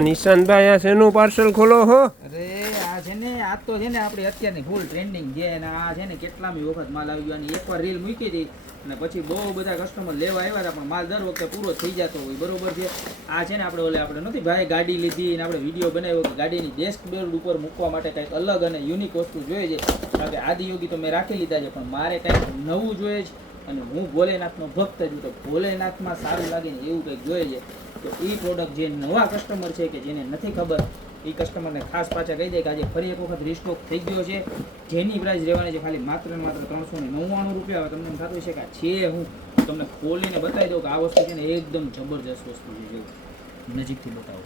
નિશાંતભાઈ આ શેનું પાર્સલ ખોલો હો? અરે આ છે ને આ તો છે ને આપણી અત્યારની ફૂલ ટ્રેન્ડિંગ છે અને આ છે ને કેટલામી વખત માલ આવી ગયો અને એકવાર રીલ મૂકી હતી અને પછી બહુ બધા કસ્ટમર લેવા આવ્યા હતા પણ માલ દર વખતે પૂરો થઈ જતો હોય બરોબર છે. આ છે ને આપણે નથી ભાઈ ગાડી લીધી અને આપણે વિડીયો બનાવ્યો કે ગાડીની ડેસ્ક બેલ્ટ ઉપર મૂકવા માટે કંઈક અલગ અને યુનિક વસ્તુ જોઈએ છે. કારણ કે આદિયોગી તો મેં રાખી લીધા છે પણ મારે કંઈક નવું જોઈએ છે અને હું ભોલેનાથનો ભક્ત છું તો ભોલેનાથમાં સારું લાગે ને એવું કંઈક જોઈએ છે. તો એ પ્રોડક્ટ જે નવા કસ્ટમર છે કે જેને નથી ખબર એ કસ્ટમરને ખાસ પાછા કહી દે કે આજે ફરી એક વખત રિસ્ટોક થઈ ગયો છે જેની પ્રાઇસ રહેવાની છે ખાલી માત્ર ને માત્ર 399 રૂપિયા. હવે તમને એમ થતું છે કે છે હું તમને ખોલીને બતાવી દઉં કે આ વસ્તુ છે ને એકદમ જબરજસ્ત વસ્તુ છે. જેવું નજીકથી બતાવો.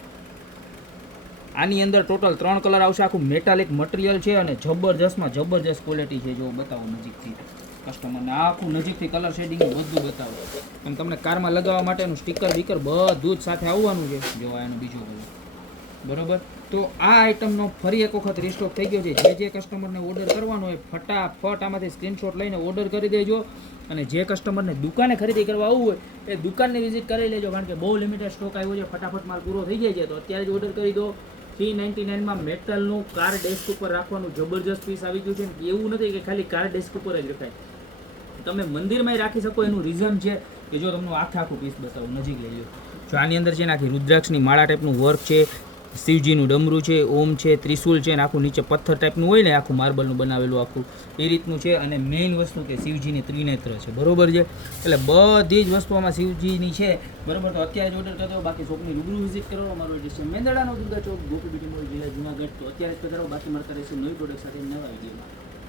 આની અંદર ટોટલ 3 કલર આવશે. આખું મેટાલિક મટીરિયલ છે અને જબરજસ્તમાં જબરજસ્ત ક્વોલિટી છે. જો બતાવો નજીકથી કસ્ટમરને આખું નજીકથી કલર શેડિંગ બધું બતાવો અને તમને કારમાં લગાવવા માટેનું સ્ટીકર બીકર બધું જ સાથે આવવાનું છે. જોવા એનું બીજું કલર બરોબર. તો આ આઈટમનો ફરી એક વખત રિસ્ટોક થઈ ગયો છે. જે કસ્ટમરને ઓર્ડર કરવાનો હોય ફટાફટ આમાંથી સ્ક્રીનશોટ લઈને ઓર્ડર કરી દેજો અને જે કસ્ટમરને દુકાને ખરીદી કરવા આવવું હોય એ દુકાનની વિઝિટ કરી લેજો કારણ કે બહુ લિમિટેડ સ્ટોક આવ્યો છે. ફટાફટ માલ પૂરો થઈ જાય છે તો અત્યારે જ ઓર્ડર કરી દો. 399 મેટલનું કાર ડેસ્ક ઉપર રાખવાનું જબરજસ્ત પીસ આવી ગયું છે. એવું નથી કે ખાલી કાર ડેસ્ક ઉપર જ રખાય, તમે મંદિરમાં રાખી શકો. એનું રીઝન છે કે જો તમને આખું પીસ બતાવું નજીક લેજો. જો આની અંદર છે ને આખી રુદ્રાક્ષની માળા ટાઈપનું વર્ક છે, શિવજીનું ડમરું છે, ઓમ છે, ત્રિશુલ છે ને આખું નીચે પથ્થર ટાઈપનું હોય ને આખું માર્બલનું બનાવેલું આખું એ રીતનું છે. અને મેઇન વસ્તુ કે શિવજીની ત્રિનેત્ર છે બરોબર છે. એટલે બધી જ વસ્તુઓમાં શિવજીની છે બરોબર. તો અત્યારે જ ઓર્ડર કરી દો. બાકી શોપની રૂબરૂ વિઝિટ કરો. અમારો એડ્રેસ છે મેંદરડાનો દુર્ગા ચોક, ગોપી બ્યુટી મોલ, જિલ્લા જુનાગઢ. તો અત્યારે જ કરો. બાકી મળતા રહેશે નવી પ્રોડક્ટ સાથે નવા વિડીયોમાં.